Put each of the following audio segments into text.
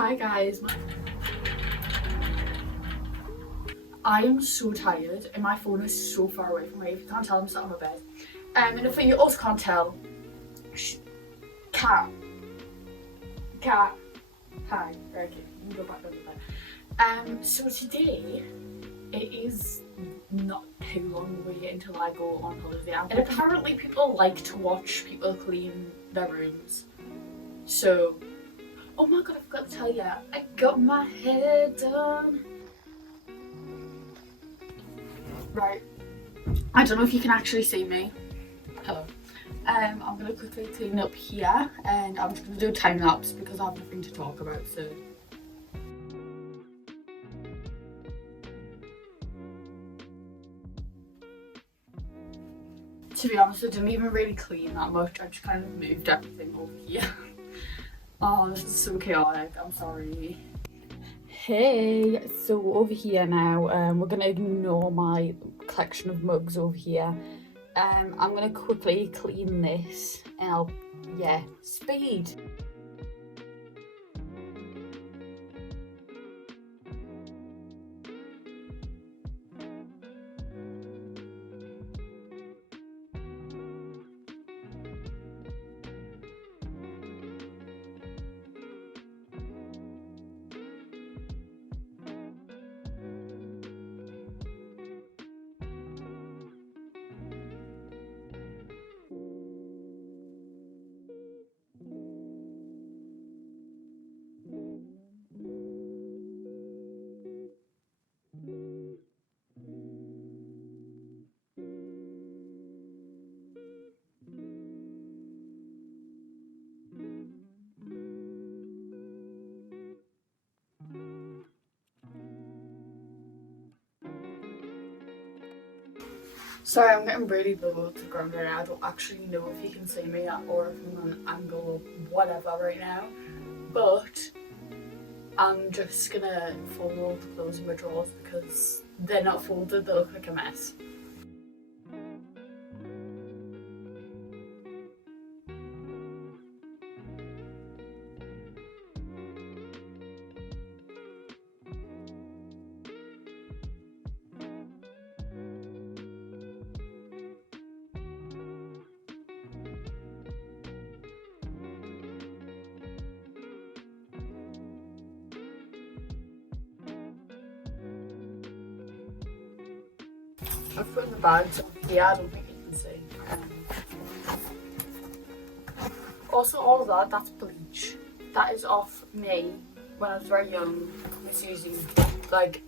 Hi guys, I am so tired and my phone is so far away from me. If you can't tell, I'm sat on my bed. And if you also can't tell, cat. Hi. Okay, you can go back over there. So today it is not too long away until I go on holiday, and apparently people like to watch people clean their rooms. So, oh my god, I forgot to tell you, I got my hair done. Right, I don't know if you can actually see me. Hello. I'm gonna quickly clean up here, and I'm just gonna do a time lapse because I have nothing to talk about. So. To be honest, I didn't even really clean that much. I just kind of moved everything over here. Oh, this is so chaotic. I'm sorry. Hey, so over here now, we're gonna ignore my collection of mugs over here. I'm gonna quickly clean this, and speed. Sorry, I'm getting really low to the ground right now. I don't actually know if you can see me or if I'm on an angle or whatever right now. But I'm just gonna fold all the clothes in my drawers because they're not folded, they look like a mess. I've put the bags on here, I don't think you can see. Also, all of that's bleach. That is off me when I was very young. I was using, like,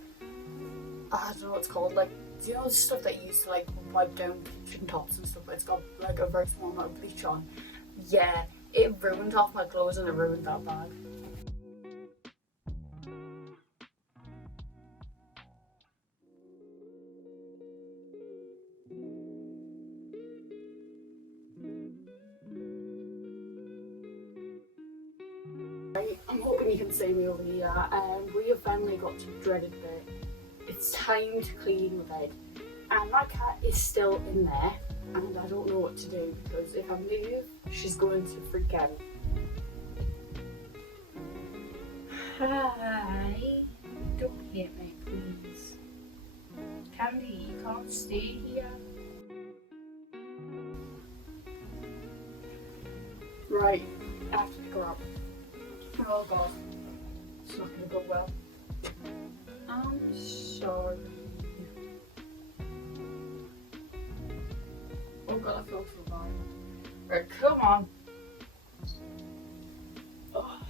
I don't know what it's called, like, do you know the stuff that you used to, like, wipe down kitchen tops and stuff? It's got, like, a very small amount of bleach on. Yeah, it ruined off my clothes and it ruined that bag. I'm hoping you can see me over here. We have finally got to the dreaded bit. It's time to clean the bed. And my cat is still in there and I don't know what to do because if I move, she's going to freak out. Hi, don't hit me please. Candy, you can't stay here. Right, I have to pick her up. Oh god, it's not gonna go well. I'm sorry. Oh god, I feel so bad. Right, come on. Oh.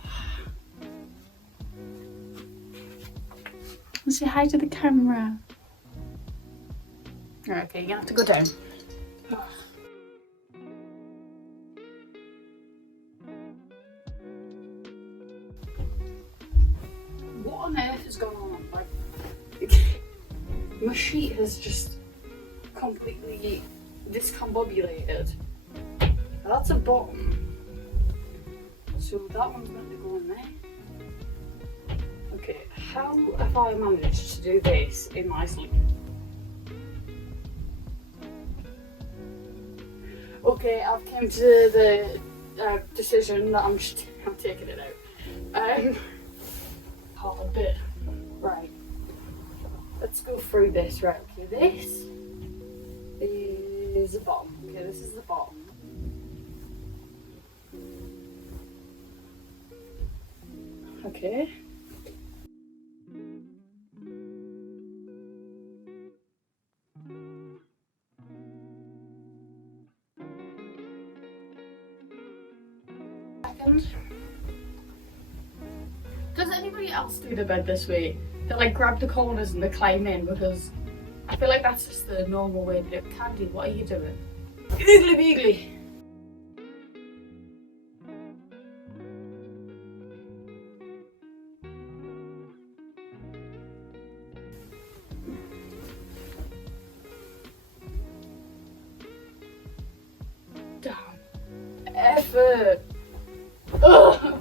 Say hi to the camera. Right, okay, you're gonna have to go down. Oh. What on earth is going on? Like, my sheet has just completely discombobulated. That's a bottom. So that one's meant to go in there. Okay, how have I managed to do this in my sleep? Okay, I've come to the decision that I'm taking it out. hard bit. Right. Let's go through this. Right. Okay. This is the bottom. Okay. This is the bottom. Okay. Second. Does anybody else do the bed this way? They like grab the corners and they climb in, because I feel like that's just the normal way to do it. Candy, what are you doing? Oogly beagly. Damn. Effort. Ugh.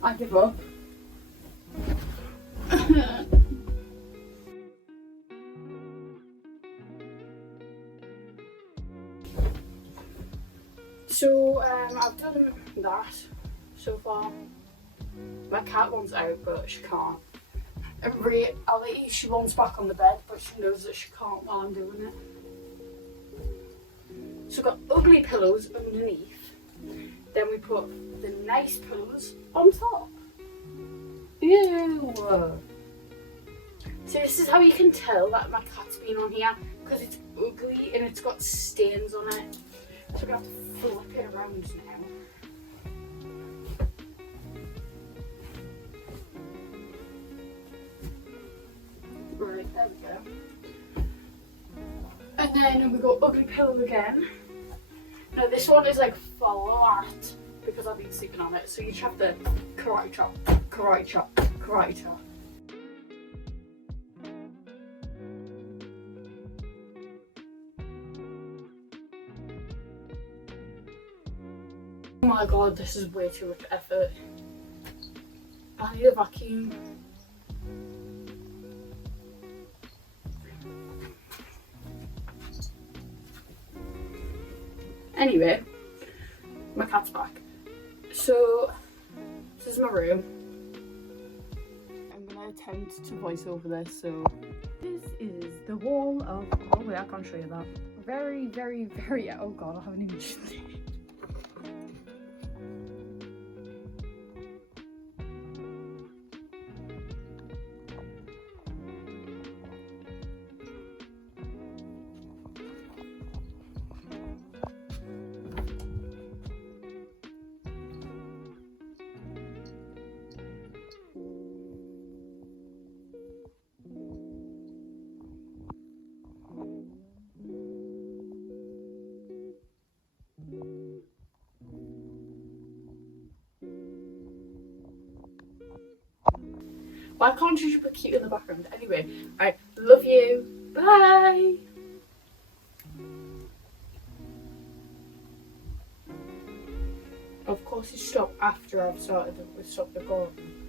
I give up. So I've done that so far. My cat wants out, but she can't. She wants back on the bed, but she knows that she can't while I'm doing it. So we've got ugly pillows underneath. Then we put the nice pillows on top. Ew. So this is how you can tell that my cat's been on here, because it's ugly and it's got stains on it. So we're going to have to flip it around now. Right, there we go. And then we go ugly pillow again. Now this one is like flat because I've been sleeping on it. So you just have to karate chop, karate chop, karate chop. Oh my god, this is way too much effort. I need a vacuum. Anyway, my cat's back. So, this is my room. I'm gonna attempt to voice over this, so. This is the wall of, oh wait, I can't show you that. Very, very, very, oh god, I haven't even seen it. Why can't you just put cute in the background? Anyway, I love you. Bye. Of course, you stop after I've stopped recording.